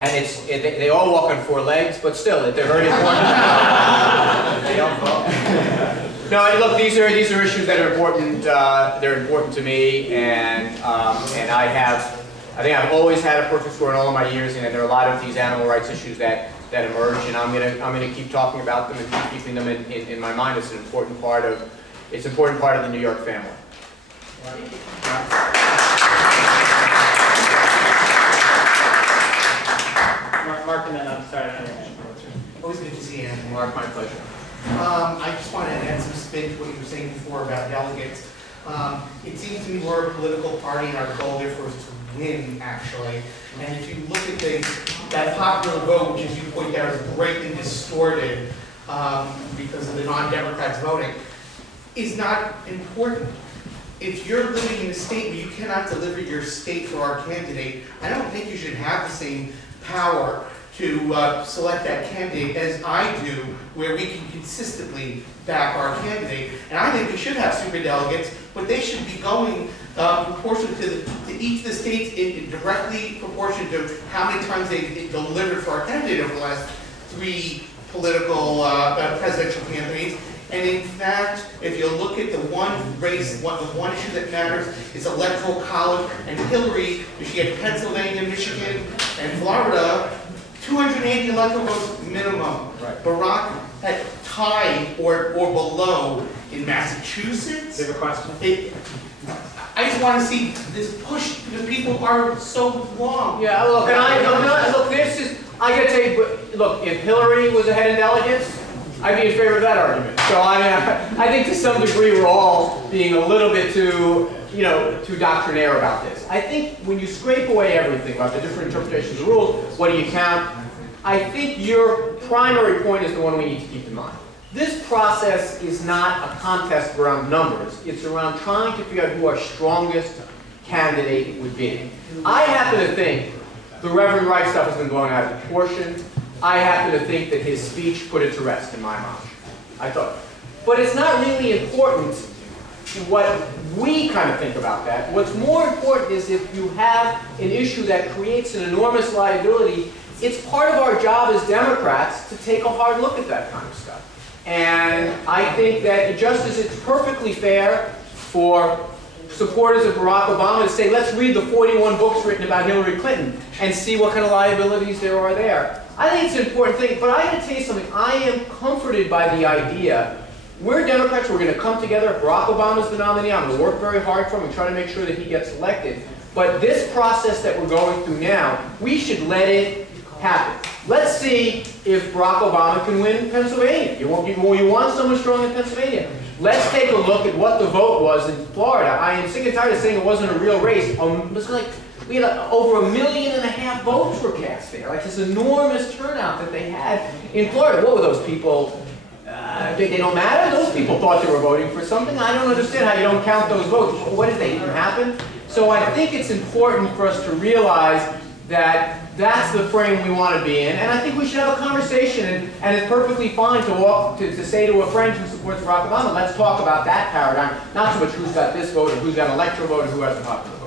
And they all walk on four legs, but still, they're very important. They don't vote. No, and look, these are issues that are important. They're important to me, and I think I've always had a perfect score in all of my years, and there are a lot of these animal rights issues that emerge, and I'm gonna keep talking about them and keep keeping them in my mind. It's an important part of the New York family. Mark, and then I'm sorry. Always good to see you, Anthony. Mark, my pleasure. I just wanted to add some spin to what you were saying before about delegates. It seems to me we're a political party, and our goal, therefore, is to win, actually. And if you look at things, that popular vote, which, as you point out, is greatly distorted because of the non-Democrats voting, is not important. If you're living in a state where you cannot deliver your state for our candidate, I don't think you should have the same power to select that candidate as I do, where we can consistently back our candidate. And I think we should have superdelegates, but they should be going proportionate to each of the states, in directly proportionate to how many times they delivered for our candidate over the last 3 political presidential campaigns. And in fact, if you look at the one race, the one issue that matters is electoral college, and Hillary, she had Pennsylvania, Michigan, and Florida, 280 electoral votes minimum. Right. Barack had tied or below in Massachusetts. Do you have a question? I just want to see this push because people are so wrong. Yeah, look, look, this is, I gotta tell you, look, if Hillary was ahead in delegates, I'd be in favor of that argument. So I think to some degree we're all being a little bit too doctrinaire about this. I think when you scrape away everything about the different interpretations of the rules, what do you count? I think your primary point is the one we need to keep in mind. This process is not a contest around numbers. It's around trying to figure out who our strongest candidate would be. I happen to think the Reverend Wright stuff has been blown out of proportion. I happen to think that his speech put it to rest in my mind. I thought. But it's not really important what we kind of think about that. What's more important is if you have an issue that creates an enormous liability, it's part of our job as Democrats to take a hard look at that kind of stuff. And I think that just as it's perfectly fair for supporters of Barack Obama to say, let's read the 41 books written about Hillary Clinton and see what kind of liabilities there are there. I think it's an important thing, but I got to tell you something. I am comforted by the idea. We're Democrats, we're going to come together. Barack Obama's the nominee. I'm going to work very hard for him and try to make sure that he gets elected. But this process that we're going through now, we should let it happen. Let's see if Barack Obama can win Pennsylvania. You want someone strong in Pennsylvania. Let's take a look at what the vote was in Florida. I am sick and tired of saying it wasn't a real race. It was like we had over 1.5 million votes were cast there. Like this enormous turnout that they had in Florida. What were those people? They don't matter? Those people thought they were voting for something. I don't understand how you don't count those votes. What did they even happen? So I think it's important for us to realize that that's the frame we want to be in, and I think we should have a conversation, and it's perfectly fine to say to a friend who supports Barack Obama, let's talk about that paradigm, not so much who's got this vote, or who's got an electoral vote, or who has a popular vote.